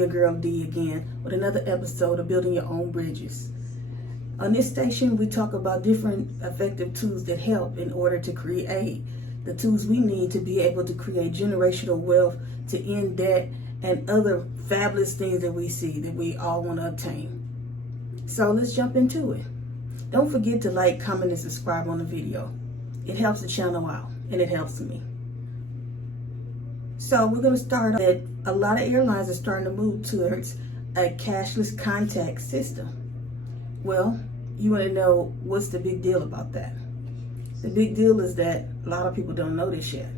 your girl D again with another episode of Building Your Own Bridges. On this station, we talk about different effective tools that help in order to create the tools we need to be able to create generational wealth, to end debt, and other fabulous things that we see that we all want to obtain. So let's jump into it. Don't forget to like, comment, and subscribe on the video. It helps the channel out, and it helps me. So we're going to start that a lot of airlines are starting to move towards a cashless contact system. Well, you want to know what's the big deal about that. The big deal is that a lot of people don't know this yet.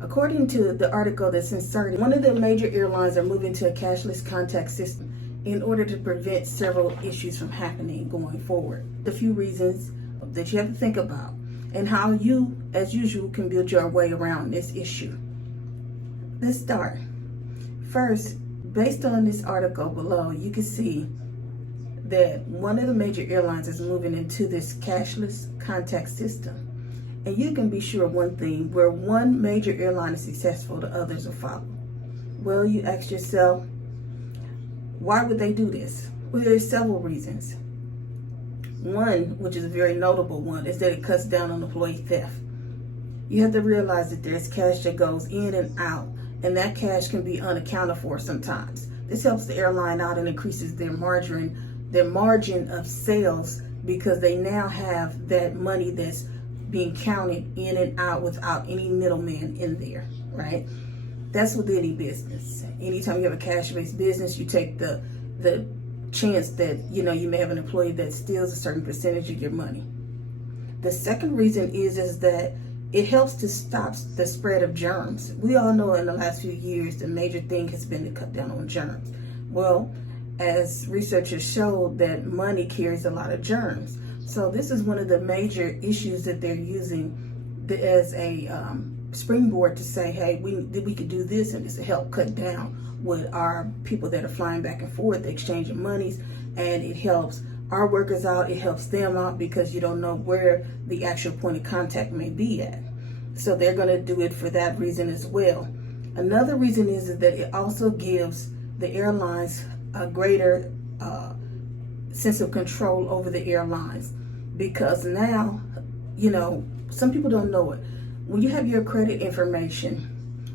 According to the article that's inserted, one of the major airlines are moving to a cashless contact system in order to prevent several issues from happening going forward. A few reasons that you have to think about and how you, as usual, can build your way around this issue. Let's start. First, based on this article below, you can see that one of the major airlines is moving into this cashless contact system. And you can be sure of one thing: where one major airline is successful, the others will follow. Well, you ask yourself, why would they do this? Well, there's several reasons. One, which is a very notable one, is that it cuts down on employee theft. You have to realize that there's cash that goes in and out, and that cash can be unaccounted for sometimes. This helps the airline out and increases their margin of sales, because they now have that money that's being counted in and out without any middleman in there, right? That's with any business. Anytime you have a cash-based business, you take the chance that you may have an employee that steals a certain percentage of your money. The second reason is that it helps to stop the spread of germs. We all know in the last few years the major thing has been to cut down on germs. Well, as researchers showed, that money carries a lot of germs. So this is one of the major issues that they're using as a springboard to say, hey, we could do this, and this will help cut down with our people that are flying back and forth, exchanging monies, and it helps our workers out, it helps them out, because you don't know where the actual point of contact may be at. So they're going to do it for that reason as well. Another reason is that it also gives the airlines a greater sense of control over the airlines, because now, some people don't know it. When you have your credit information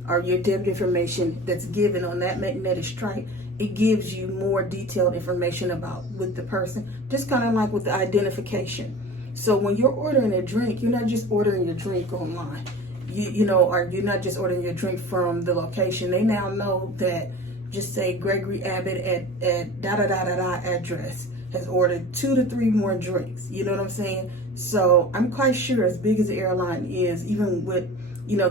or your debit information that's given on that magnetic stripe, it gives you more detailed information about with the person, just kind of like with the identification. So when you're ordering a drink, you're not just ordering your drink online, or you're not just ordering your drink from the location. They now know that, just say Gregory Abbott at da-da-da-da-da address has ordered 2 to 3 more drinks. You know what I'm saying? So I'm quite sure, as big as the airline is, even with,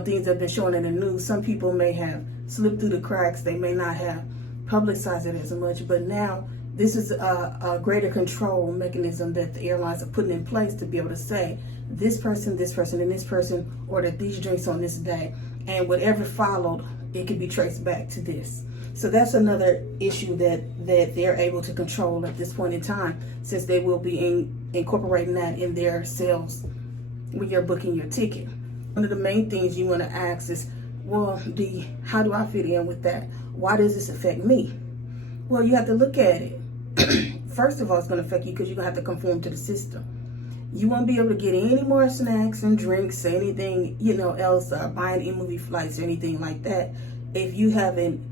things that have been shown in the news, some people may have slipped through the cracks. They may not have publicized it as much, but now this is a greater control mechanism that the airlines are putting in place to be able to say, this person, and this person ordered these drinks on this day, and whatever followed, it can be traced back to this. So that's another issue that they're able to control at this point in time, since they will be incorporating that in their sales when you're booking your ticket. One of the main things you want to ask is, well, how do I fit in with that? Why does this affect me? Well, you have to look at it. First of all, it's going to affect you because you're going to have to conform to the system. You won't be able to get any more snacks and drinks, or anything, else, buying in-movie flights or anything like that, if you haven't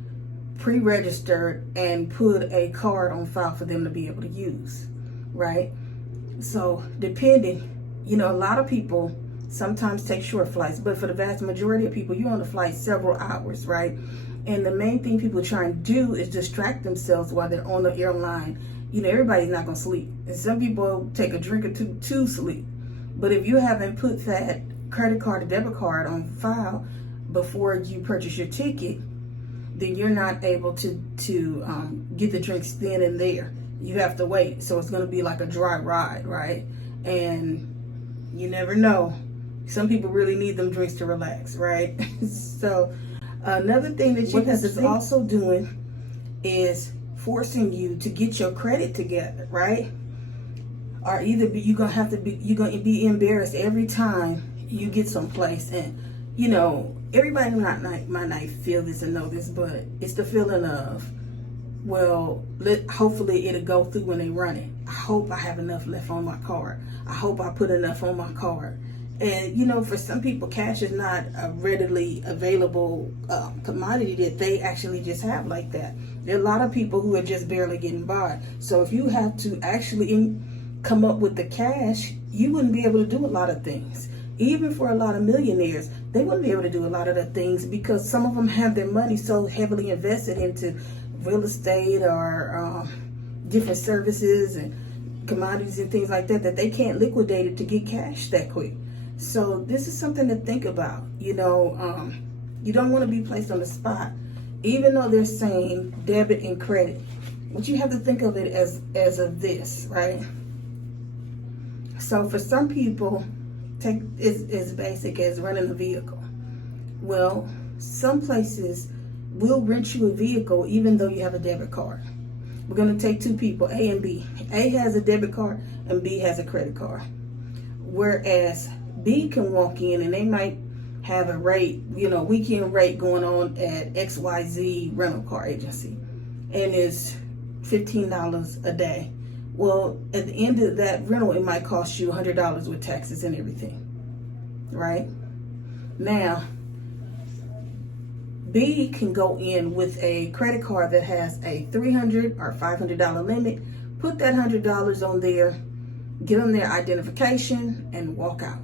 pre-registered and put a card on file for them to be able to use, right? So depending, a lot of people sometimes take short flights, but for the vast majority of people, you're on a flight several hours, right? And the main thing people try and do is distract themselves while they're on the airline. Everybody's not going to sleep, and some people take a drink or two to sleep. But if you haven't put that credit card or debit card on file before you purchase your ticket, then you're not able to get the drinks then and there. You have to wait. So it's going to be like a dry ride, right? And you never know. Some people really need them drinks to relax, right? So another thing that you guys is also doing is forcing you to get your credit together, right? Or you're gonna be embarrassed every time you get someplace and you know, everybody might not feel this and know this, but it's the feeling of, well, hopefully it'll go through when they run it. I hope I have enough left on my card. I hope I put enough on my card. And, you know, for some people, cash is not a readily available commodity that they actually just have like that. There are a lot of people who are just barely getting by. So if you have to actually come up with the cash, you wouldn't be able to do a lot of things. Even for a lot of millionaires, they wouldn't be able to do a lot of the things because some of them have their money so heavily invested into real estate or different services and commodities and things like that, that they can't liquidate it to get cash that quick. So this is something to think about. You know, you don't want to be placed on the spot, even though they're saying debit and credit. But you have to think of it as of this, right? So for some people, it's as basic as renting a vehicle. Well, some places will rent you a vehicle even though you have a debit card. We're going to take two people, A and B. A has a debit card and B has a credit card. Whereas B can walk in and they might have a rate, you know, weekend rate going on at XYZ rental car agency, and it's $15 a day. Well, at the end of that rental, it might cost you $100 with taxes and everything, right? Now, B can go in with a credit card that has a $300 or $500 limit, put that $100 on there, give them their identification, and walk out.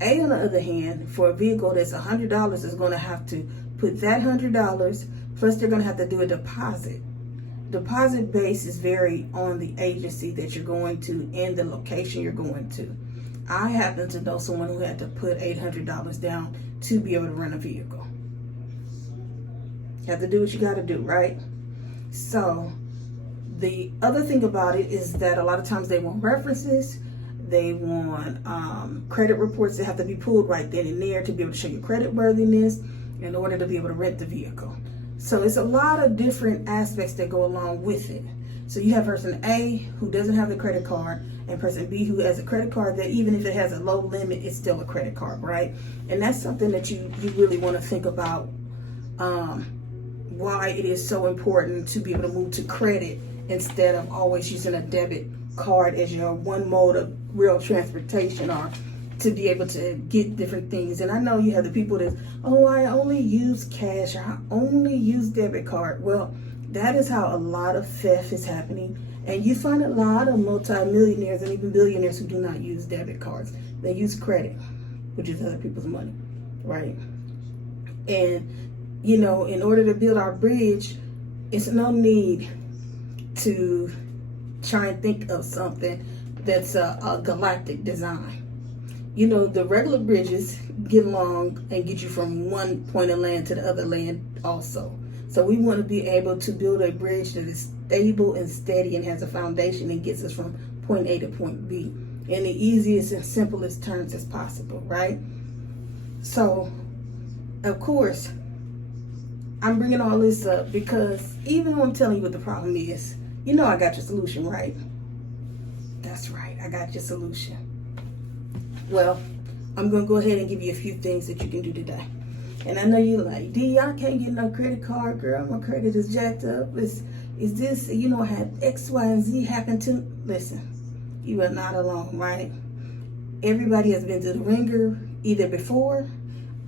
A, on the other hand, for a vehicle that's $100, is going to have to put that $100, plus they're going to have to do a deposit. Deposit base is vary on the agency that you're going to and the location you're going to. I happen to know someone who had to put $800 down to be able to rent a vehicle. You have to do what you got to do, right? So the other thing about it is that a lot of times they want references. They want credit reports that have to be pulled right then and there to be able to show your credit worthiness in order to be able to rent the vehicle. So it's a lot of different aspects that go along with it. So you have person A who doesn't have the credit card and person B who has a credit card that even if it has a low limit, it's still a credit card, right? And that's something that you really want to think about, why it is so important to be able to move to credit instead of always using a debit card as your one mode of real transportation or to be able to get different things. And I know you have the people that, oh, I only use cash, or I only use debit card. Well, that is how a lot of theft is happening. And you find a lot of multimillionaires and even billionaires who do not use debit cards. They use credit, which is other people's money, right? And, you know, in order to build our bridge, it's no need to try and think of something that's a galactic design. You know, the regular bridges get along and get you from one point of land to the other land also. So we want to be able to build a bridge that is stable and steady and has a foundation and gets us from point A to point B in the easiest and simplest terms as possible, right? So, of course, I'm bringing all this up because even when I'm telling you what the problem is, you know I got your solution, right? That's right, I got your solution. Well, I'm going to go ahead and give you a few things that you can do today. And I know you're like, D, I can't get no credit card, girl. My credit is jacked up. Is this, you know, had X, Y, and Z happen to? Listen, you are not alone, right? Everybody has been through the ringer either before,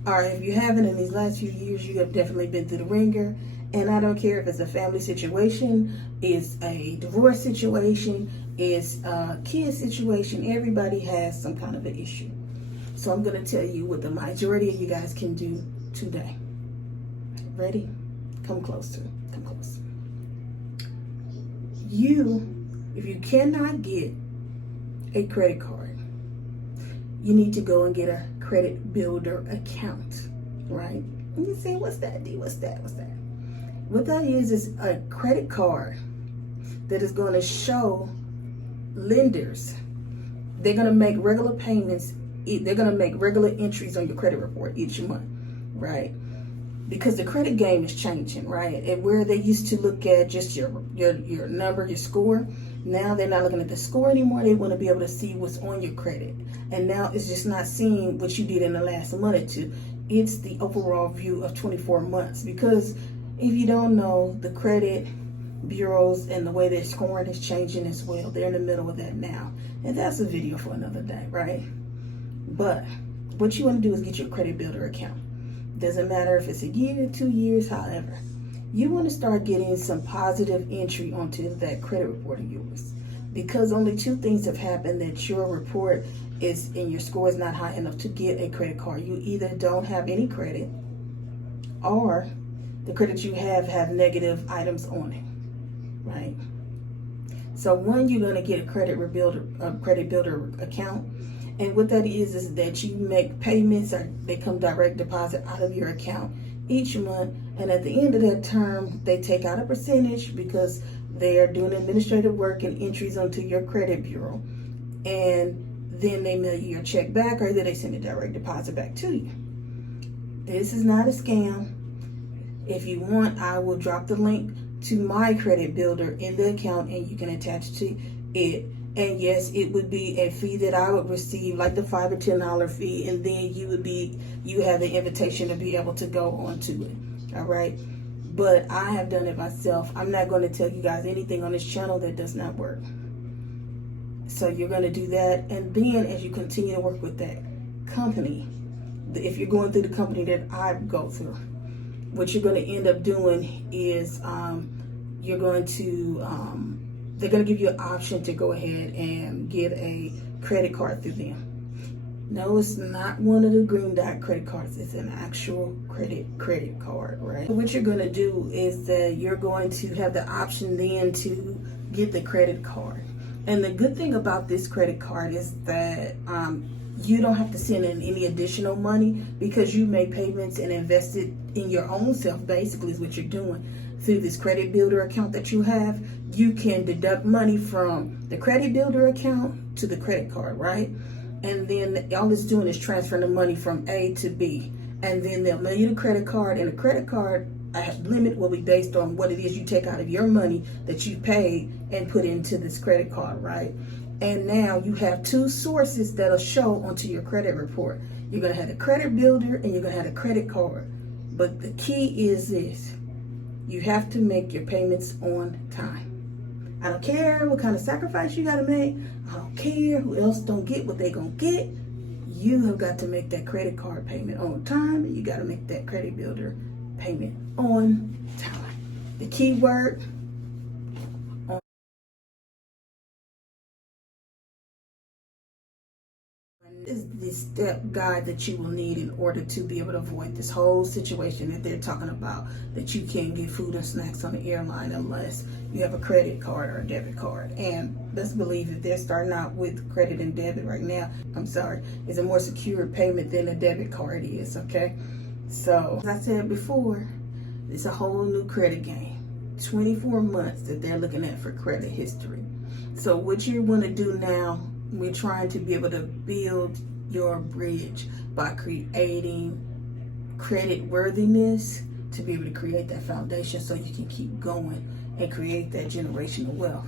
or if you haven't in these last few years, you have definitely been through the ringer. And I don't care if it's a family situation, it's a divorce situation, it's a kid situation. Everybody has some kind of an issue. So I'm going to tell you what the majority of you guys can do today. Ready? Come closer. Come closer. If you cannot get a credit card, you need to go and get a credit builder account, right? And you say, what's that, D? What's that? What that is a credit card that is going to show lenders they're going to make regular payments. They're going to make regular entries on your credit report each month, right? Because the credit game is changing, right? And where they used to look at just your number, your score, Now they're not looking at the score anymore. They want to be able to see what's on your credit. And now it's just not seeing what you did in the last month or two. It's the overall view of 24 months. Because if you don't know, the credit bureaus and the way they're scoring is changing as well. They're in the middle of that now. And that's a video for another day, right? But what you want to do is get your credit builder account. Doesn't matter if it's a year, 2 years, however. You want to start getting some positive entry onto that credit report of yours. Because only two things have happened that your report is and your score is not high enough to get a credit card. You either don't have any credit, or the credit you have negative items on it, right? So one, you're going to get a credit builder account. And what that is that you make payments, or they come direct deposit out of your account each month, and at the end of that term they take out a percentage because they are doing administrative work and entries onto your credit bureau, and then they mail you your check back, or either they send a direct deposit back to you. This is not a scam. If you want, I will drop the link to my credit builder in the account, and you can attach to it. And yes, it would be a fee that I would receive, like the $5 or $10 fee, and then you have the invitation to be able to go onto it. All right. But I have done it myself. I'm not going to tell you guys anything on this channel that does not work. So you're going to do that, and then as you continue to work with that company, if you're going through the company that I go through, what you're going to end up doing is you're going to they're going to give you an option to go ahead and get a credit card through them. No, it's not one of the green dot credit cards. It's an actual credit card, right? What you're going to do is that you're going to have the option then to get the credit card. And the good thing about this credit card is that you don't have to send in any additional money, because you make payments and invest it in your own self, basically is what you're doing. Through this credit builder account that you have, you can deduct money from the credit builder account to the credit card, right? And then all it's doing is transferring the money from A to B. And then they'll mail you the credit card, and the credit card limit will be based on what it is you take out of your money that you paid and put into this credit card, right? And now you have two sources that'll show onto your credit report. You're going to have the credit builder and you're going to have the credit card. But the key is this: you have to make your payments on time. I don't care what kind of sacrifice you got to make. I don't care who else don't get what they going to get. You have got to make that credit card payment on time, and you got to make that credit builder payment on time. The key word is the step guide that you will need in order to be able to avoid this whole situation that they're talking about, that you can't get food and snacks on the airline unless you have a credit card or a debit card. And let's believe that they're starting out with credit and debit right now. I'm sorry, it's a more secure payment than a debit card is, okay? So, as I said before, it's a whole new credit game. 24 months that they're looking at for credit history. So what you want to do now, we're trying to be able to build your bridge by creating credit worthiness to be able to create that foundation so you can keep going and create that generational wealth.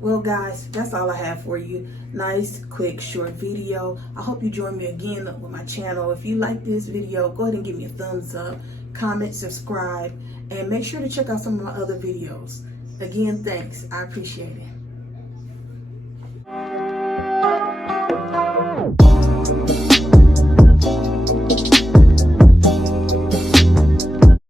Well, guys, that's all I have for you. Nice, quick, short video. I hope you join me again with my channel. If you like this video, go ahead and give me a thumbs up, comment, subscribe, and make sure to check out some of my other videos. Again, thanks. I appreciate it.